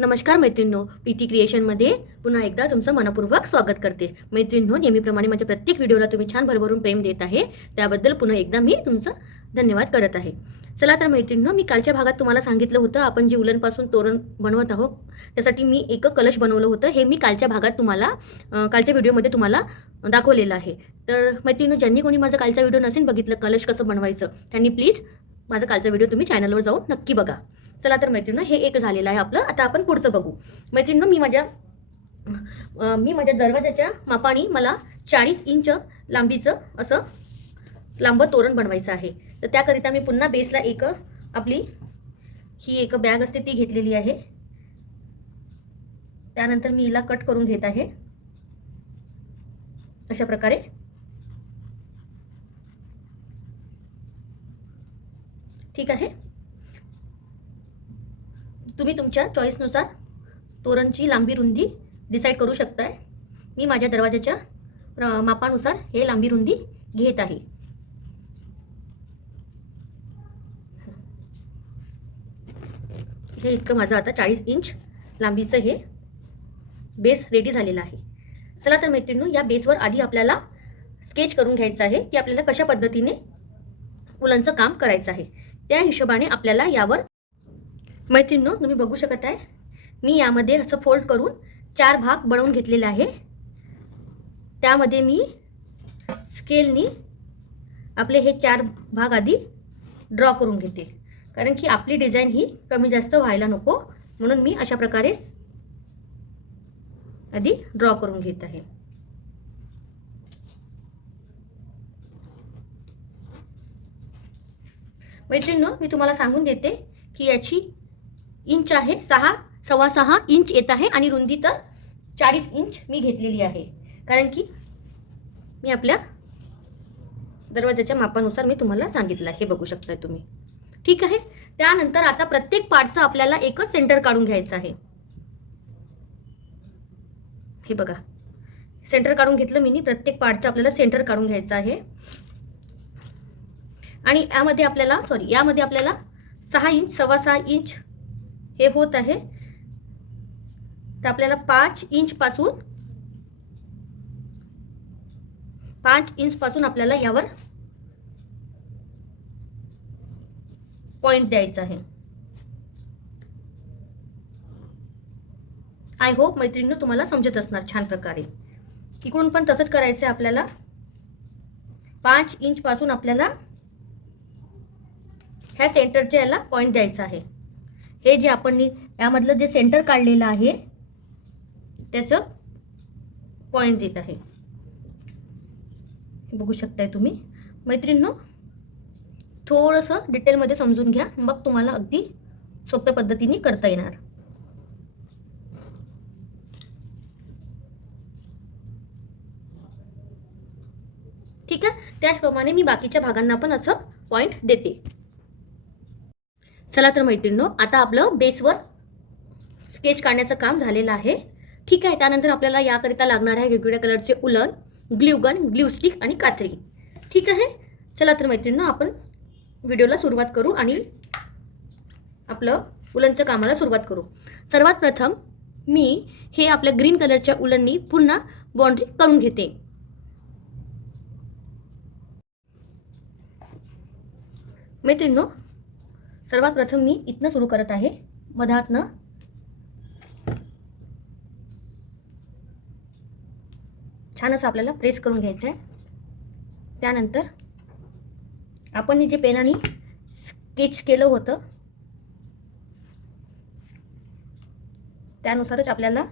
नमस्कार मैत्रिणींनो, प्रीती क्रिएशनमध्ये पुन्हा एकदा तुमचं मनपूर्वक स्वागत करते. मैत्रिणींनो, नेहमीप्रमाणे माझ्या प्रत्येक व्हिडिओला तुम्ही छान भरभरून प्रेम देत आहे, त्याबद्दल पुन्हा एकदा मी तुमचं धन्यवाद करत आहे. चला तर मैत्रिणींनो, मी कालच्या भागात तुम्हाला सांगितलं होतं आपण जी उलनपासून तोरण बनवत आहोत त्यासाठी मी एक कलश बनवलं होतं. हे मी कालच्या भागात तुम्हाला कालच्या व्हिडिओमध्ये तुम्हाला दाखवलेलं आहे. तर मैत्रिणींनो, ज्यांनी कोणी माझा कालचा व्हिडिओ नसेल बघितलं कलश कसं बनवायचं त्यांनी प्लीज माझा कालचा व्हिडिओ तुम्ही चॅनलवर जाऊन नक्की बघा. चला तर मैत्रिणींनो, हे एक झालेलं आहे आपलं. आता आपण पुढचं बघू. मैत्रिणींनो, मी माझ्या दरवाजाच्या मापाने मला 40 इंच लांबीचं असं लांब तोरण बनवायचं आहे. तर त्याकरिता मी पुन्हा बेसला आपली ही एक बॅग असते ती घेतलेली आहे. त्यानंतर मी हिला कट करून घेत आहे अशा प्रकारे. ठीक आहे, तुम्ही तुमच्या चॉईसनुसार तोरणची लांबी रुंदी डिसाईड करू शकताय. मी माझ्या दरवाजाच्या मापानुसार हे लांबी रुंदी घेत आहे. हे इतकं माझं आता 40 इंच लांबीचं हे बेस रेडी झालेलं आहे. चला तर मैत्रिणींनो, या बेसवर आधी आपल्याला स्केच करून घ्यायचं आहे की आपल्याला कशा पद्धतीने उलनचं काम करायचं आहे. त्या हिशोबाने आपल्याला यावर मैत्रिणींनो, तुम्ही बघू शकत आहे मी यामध्ये असं फोल्ड करून 4 भाग बनवून घेतलेले आहे. त्यामध्ये मी स्केलनी आपले हे 4 भाग आधी ड्रॉ करून घेते, कारण की आपली डिझाईन ही कमी जास्त व्हायला नको, म्हणून मी अशा प्रकारे आधी ड्रॉ करून घेत आहे. मैत्रिणींनो, मी तुम्हाला सांगून देते की याची इंच आहे 6.25 इंच येत आहे आणि रुंदी तर 40 इंच मी घेतलेली आहे, कारण की मी आपल्या दरवाजाच्या मापानुसार मी तुम्हाला सांगितलं आहे. बघू शकताय तुम्ही. ठीक आहे, त्यानंतर आता प्रत्येक पार्टचं आपल्याला एकच सेंटर काढून घ्यायचं आहे. हे बघा, सेंटर काढून घेतलं मी. प्रत्येक पार्टचं आपल्याला सेंटर काढून घ्यायचं आहे आणि यामध्ये आपल्याला 6 इंच 6.25 इंच हे होत आहे. तर आपल्याला 5 इंच पासून आपल्याला यावर पॉइंट द्यायचा आहे. आय होप मैत्रिणींनो तुम्हाला समजत असणार छान प्रकारे. इकडून पण तसंच करायचं आहे आपल्याला. 5 इंच पासून आपल्याला ह्या सेंटरच्या याला पॉइंट द्यायचा आहे. हे जे आपण यामधलं जे सेंटर काढलेलं आहे त्याचं पॉइंट देत आहे. बघू शकताय तुम्ही. मैत्रिणींनो, थोडंसं डिटेलमध्ये समजून घ्या, मग तुम्हाला अगदी सोप्या पद्धतीने करता येणार. ठीक आहे, त्याचप्रमाणे मी बाकीच्या भागांना पण असं पॉइंट देते. चला तर मैत्रिणींनो, आता आपलं बेसवर स्केच काढण्याचं काम झालेलं आहे. ठीक आहे, त्यानंतर आपल्याला याकरिता लागणार आहे वेगवेगळ्या कलरचे उलन, ग्ल्यू गन, ग्ल्यू स्टिक आणि कात्री. ठीक आहे, चला तर मैत्रिणींनो, आपण व्हिडिओला सुरुवात करू आणि आपलं उलनच्या कामाला सुरुवात करू. सर्वात प्रथम मी हे आपल्या ग्रीन कलरच्या उलननी पुन्हा बाउंड्री करून घेते. मैत्रिणींनो, सर्वात प्रथम मी इथनं सुरू करत आहे, मधातनं. छान असं आपल्याला प्रेस करून घ्यायचं आहे. त्यानंतर आपण जे पेनाने स्केच केलं होतं त्यानुसारच आपल्याला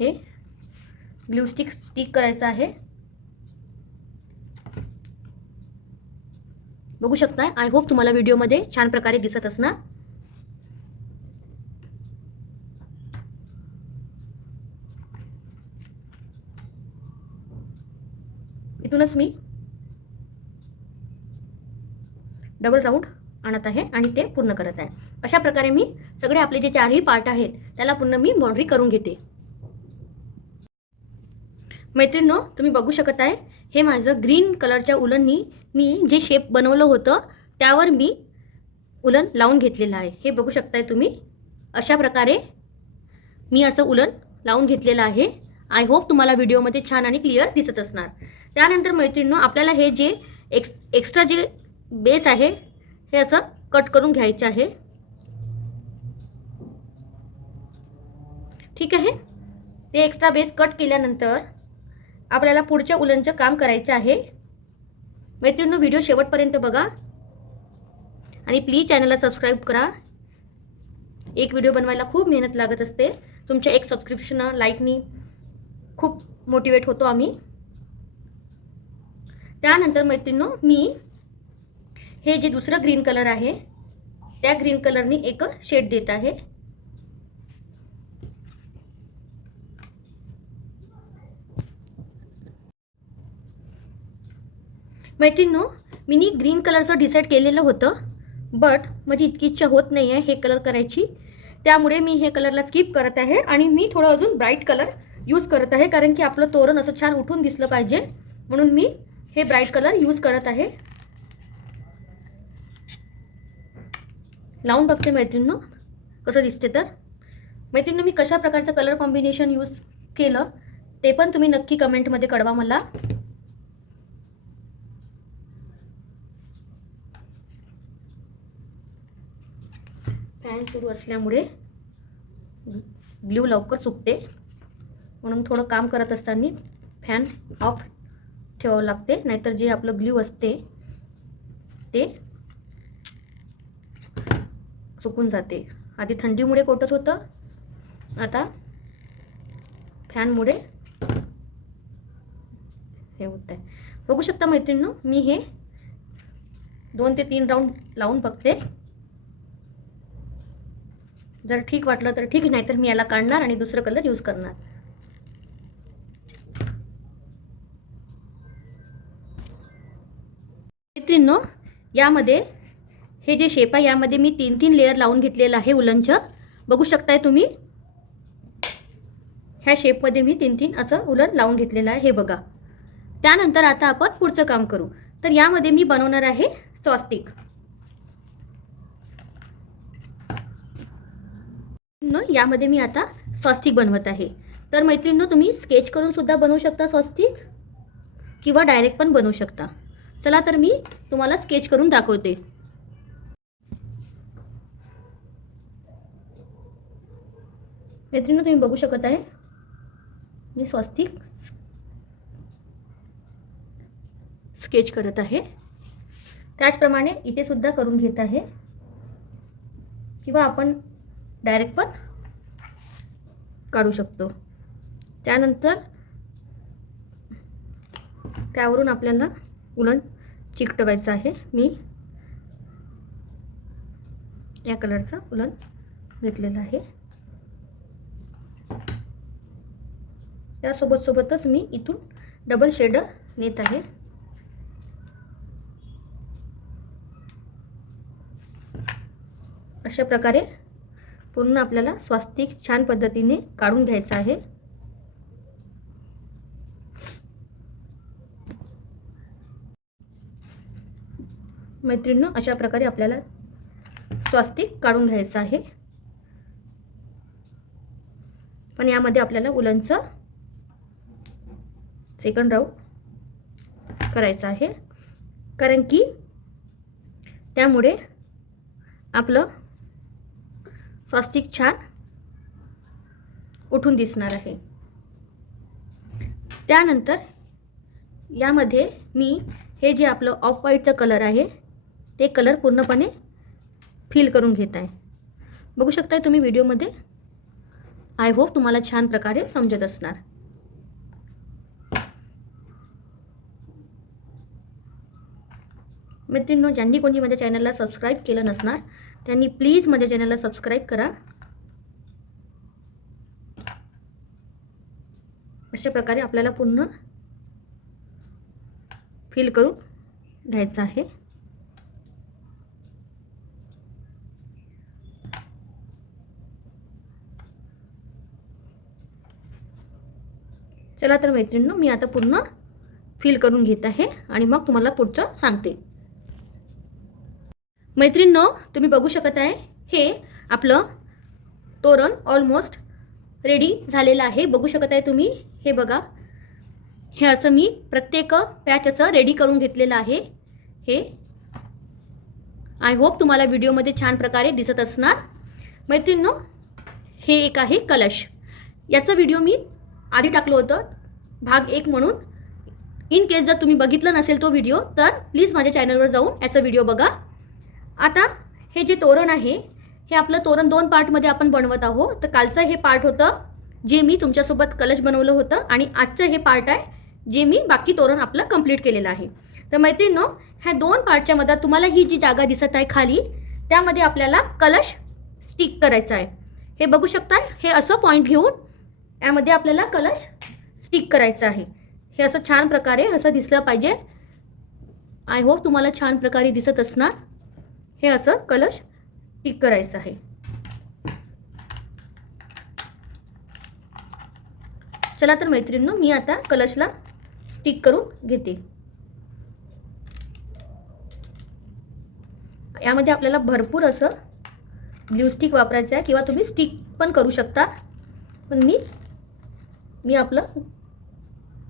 हे ग्लू स्टिक करायचं आहे. बघू शकताय. आय होप तुम्हाला व्हिडिओमध्ये छान प्रकारे दिसत असणार. इथूनच मी डबल राऊंड आणत आहे आणि ते पूर्ण करत आहे. अशा प्रकारे मी सगळे आपले जे 4ही पार्ट आहेत त्याला पुन्हा मी बाउंड्री करून घेते. मैत्रिणींनो, तुम्ही बघू शकत आहे हे माझं ग्रीन कलरच्या उलननी मी जे शेप बनवलं होतं त्यावर मी उलन लावून घेतलेलं आहे. हे बघू शकताय तुम्ही. अशा प्रकारे मी असं उलन लावून घेतलेलं आहे. आय होप तुम्हाला व्हिडिओमध्ये छान आणि क्लिअर दिसत असणार. त्यानंतर मैत्रिणींनो, आपल्याला हे जे एक्स्ट्रा जे बेस आहे हे असं कट करून घ्यायचं आहे. ठीक आहे. ते एक्स्ट्रा बेस कट केल्यानंतर आपल्याला पुढच्या उलनचं काम करायचं आहे. मैत्रिणींनो, व्हिडिओ शेवटपर्यंत बघा आणि प्लीज चॅनलला सबस्क्राईब करा. एक व्हिडिओ बनवायला खूप मेहनत लागत असते. तुमच्या एक सबस्क्रिप्शन लाईकनी खूप मोटिवेट होतो आम्ही. त्यानंतर मैत्रिणींनो, मी हे जे दुसरं ग्रीन कलर आहे त्या ग्रीन कलरनी एक शेड देत आहे. मैत्रिणींनो, मी ग्रीन कलरचं डिसाईड केलेलं होतं, बट माझी इतकी इच्छा होत नाही आहे हे कलर करायची. त्यामुळे मी हे कलरला स्किप करत आहे आणि मी थोडं अजून ब्राईट कलर यूज करत आहे, कारण की आपलं तोरण असं छान उठून दिसलं पाहिजे, म्हणून मी हे ब्राईट कलर यूज करत आहे. लावून बघते मैत्रिणींनो कसं दिसते. तर मैत्रिणींनो, मी कशा प्रकारचं कलर कॉम्बिनेशन यूज केलं ते पण तुम्ही नक्की कमेंटमध्ये कळवा मला. फॅन सुरू असल्यामुळे ग्लू लवकर सुकते, म्हणून थोडं काम करत असताना फॅन ऑफ ठेवावं लागते, नाहीतर जे आपलं ग्लू असते ते सुकून जाते. आधी थंडीमुळे कोटत होतं, आता फॅनमुळे हे होत आहे. बघू शकता मैत्रिणींनो, मी हे 2 ते 3 राऊंड लावून बघते. जर ठीक वाटलं तर ठीक, नाहीतर मी याला काढणार आणि दुसरं कलर यूज करणार. मैत्रिणींनो, यामध्ये हे जे शेप आहे यामध्ये मी 3-3 लेयर लावून घेतलेलं आहे उलनचं. बघू शकताय तुम्ही. ह्या शेपमध्ये मी 3-3 असं उलन लावून घेतलेलं आहे, हे बघा. त्यानंतर आता आपण पुढचं काम करू. तर यामध्ये मी बनवणार आहे स्वस्तिक. यामध्ये मी आता स्वस्तिक बनवत आहे. तर मैत्रिणींनो, तुम्ही स्केच करून सुद्धा बनवू शकता स्वस्तिक, किंवा डायरेक्ट पण बनवू शकता. चला तर मी तुम्हाला स्केच करून दाखवते. मैत्रिणींनो, तुम्ही बघू शकत आहे मी स्वस्तिक स्केच करत आहे. त्याचप्रमाणे इथे सुद्धा करून घेत आहे, किंवा आपण डायरेक्ट पण काढू शकतो. त्यानंतर त्यावरून आपल्याला उलन चिकटवायचं आहे. मी या कलरचा उलन घेतलेला आहे. त्यासोबतच मी इथून डबल शेड नेत आहे. अशा प्रकारे पूर्ण आपल्याला स्वस्तिक छान पद्धतीने काढून घ्यायचं आहे. मैत्रिणींनो, अशा प्रकारे आपल्याला स्वस्तिक काढून घ्यायचं आहे. पण यामध्ये आपल्याला उलनचं सेकंड राऊंड करायचं आहे, कारण की त्यामुळे आपलं स्वस्तिक छान उठून दिसणार आहे. त्यानंतर यामध्ये मी हे जे आपलं ऑफ व्हाईटचं कलर आहे ते कलर पूर्णपणे फिल करून घेत आहे. बघू शकताय तुम्ही व्हिडिओमध्ये. आय होप तुम्हाला छान प्रकारे समजत असणार. मित्रांनो, ज्यांनी कोणी माझ्या चॅनलला सबस्क्राईब केलं नसणार त्यांनी प्लीज माझ्या चॅनलला सबस्क्राईब करा. अशा प्रकारे आपल्याला पूर्ण फिल करून घ्यायचं आहे. चला तर मैत्रिणींनो, मी आता पूर्ण फिल करून घेत आहे आणि मग तुम्हाला पुढचं सांगते. मैत्रिणींनो, तुम्ही बघू शकत आहे हे आपलं तोरण ऑलमोस्ट रेडी झालेलं आहे. बघू शकत आहे तुम्ही, हे बघा, हे असं मी प्रत्येक पॅच असं रेडी करून घेतलेलं आहे. हे आय होप तुम्हाला व्हिडिओमध्ये छान प्रकारे दिसत असणार. मैत्रिणींनो, हे एक आहे कलश. याचा व्हिडिओ मी आधी टाकलं होतं भाग 1 म्हणून. इन केस जर तुम्ही बघितलं नसेल तो व्हिडिओ तर प्लीज माझ्या चॅनलवर जाऊन याचा व्हिडिओ बघा. आता हे जे तोरण आहे हे आपलं तोरण 2 पार्टमध्ये आपण बनवत आहोत. तर कालचं हे पार्ट होतं जे मी तुमच्यासोबत कलश बनवलं होतं आणि आजचं हे पार्ट आहे जे मी बाकी तोरण आपलं कंप्लीट केलेलं आहे. तर मैत्रिणींनो, ह्या 2 पार्टच्या मध्ये तुम्हाला ही जी जागा दिसत आहे खाली, त्यामध्ये आपल्याला कलश स्टिक करायचा आहे. हे बघू शकता, हे असं पॉईंट घेऊन यामध्ये आपल्याला कलश स्टिक करायचा आहे. हे असं छान प्रकारे असं दिसलं पाहिजे. आय होप तुम्हाला छान प्रकारे दिसत असणार. हे असं कलश स्टिक करायचं आहे. चला तर मैत्रिणींनो, मी आता कलशला स्टिक करून घेते. यामध्ये आपल्याला भरपूर असं ग्लू स्टिक वापरायचं आहे किंवा तुम्ही स्टिक पण करू शकता. पण मी आपलं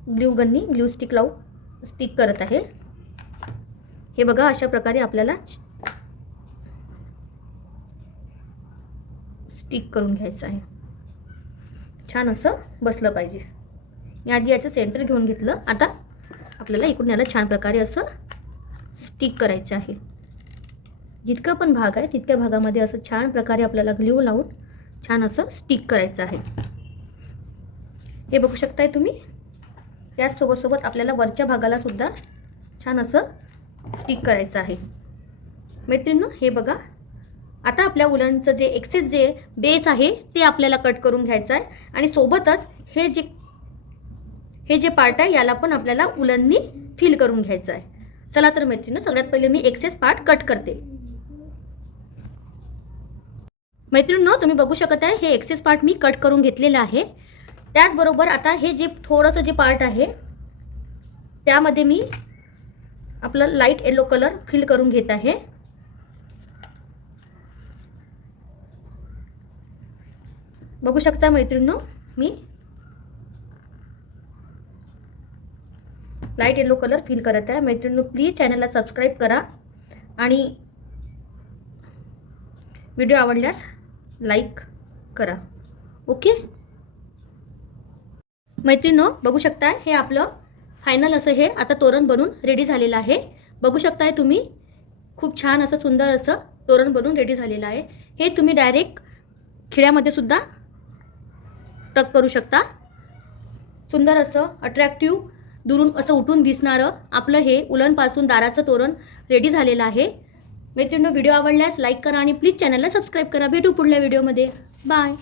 ग्लू गननी ग्लू स्टिक लावून स्टिक करत आहे. हे बघा, अशा प्रकारे आपल्याला स्टिक करून घ्यायचं आहे. छान असं बसलं पाहिजे. मी आधी याचं सेंटर घेऊन घेतलं. आता आपल्याला इकडून याला छान प्रकारे असं स्टिक करायचं आहे. जितका पण भाग आहे तितक्या भागामध्ये असं छान प्रकारे आपल्याला ग्लू लावून छान असं स्टिक करायचं आहे. हे बघू शकताय तुम्ही. त्याचसोबत आपल्याला वरच्या भागाला सुद्धा छान असं स्टिक करायचं आहे. मैत्रिणींनो, हे बघा, आता आपल्या उलनचं जे एक्सेस जे बेस आहे ते आपल्याला कट करून घ्यायचं आहे आणि सोबतच हे जे पार्ट आहे याला पण आपल्याला उलननी फिल करून घ्यायचं आहे. चला तर मैत्रिणींनो, सगळ्यात पहिले मी एक्सेस पार्ट कट करते. मैत्रिणींनो, तुम्ही बघू शकत आहे हे एक्सेस पार्ट मी कट करून घेतलेलं आहे. त्याचबरोबर आता हे जे थोडंसं जे पार्ट आहे त्यामध्ये मी आपलं लाईट येलो कलर फिल करून घेत आहे. बघू शकता मैत्रिणींनो, मी लाईट येलो कलर फिल करत आहे. मैत्रिणींनो, प्लीज चॅनलला सबस्क्राईब करा आणि व्हिडिओ आवडल्यास लाईक करा. ओके मैत्रिणींनो, बघू शकता हे आपलं फायनल असं हे आता तोरण बनून रेडी झालेलं आहे. बघू शकताय तुम्ही, खूप छान असं सुंदर असं तोरण बनून रेडी झालेलं आहे. हे तुम्ही डायरेक्ट खिळ्यामध्ये सुद्धा टक करू शकता. सुंदर असं अट्रॅक्टिव्ह दुरून असं उठून दिसणारं आपलं हे उलनपासून दाराचं तोरण रेडी झालेलं आहे. मैत्रिणींनो, व्हिडिओ आवडल्यास लाईक करा आणि प्लीज चॅनलला सबस्क्राईब करा. भेटू पुढल्या व्हिडिओमध्ये. बाय.